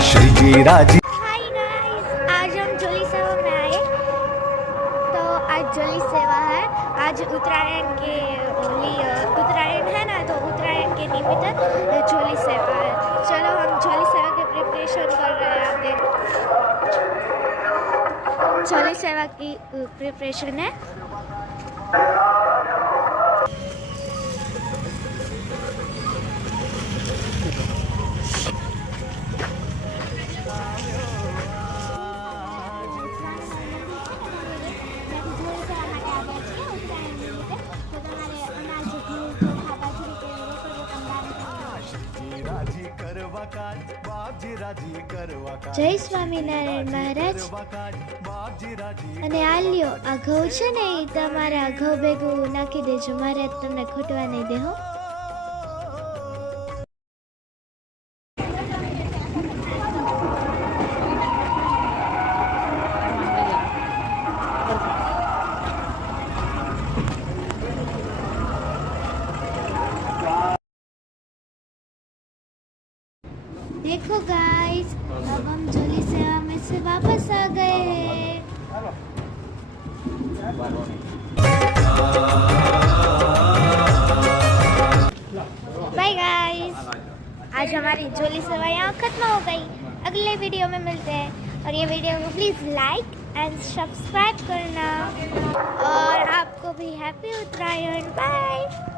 श्रीजी राजी। Hi guys, आज हम जोली सेवा में आए। तो आज जोली सेवा है। आज उत्तरायण के उत्तरायण है ना, तो उत्तरायण के निमित्त जोली सेवा है। चलो हम जोली सेवा के प्रिपरेशन कर रहे हैं। आप देख, जोली सेवा की प्रिपरेशन है। જય સ્વામિનારાયણ મહારાજ. અને આ લ્યો, આ ઘઉં છે ને, એ તમારે આ ઘઉં ભેગું નાખી દેજો. મારે તમને ખૂટવા નહીં દે હો. देखो गाइस, अब हम जोली सेवा में से वापस आ गए हैं. बाय गाइस, आज हमारी जोली सेवा यहाँ खत्म हो गई. अगले वीडियो में मिलते हैं. और ये वीडियो को प्लीज़ लाइक एंड सब्सक्राइब करना. और आपको भी हैप्पी उत्तरायण. बाय.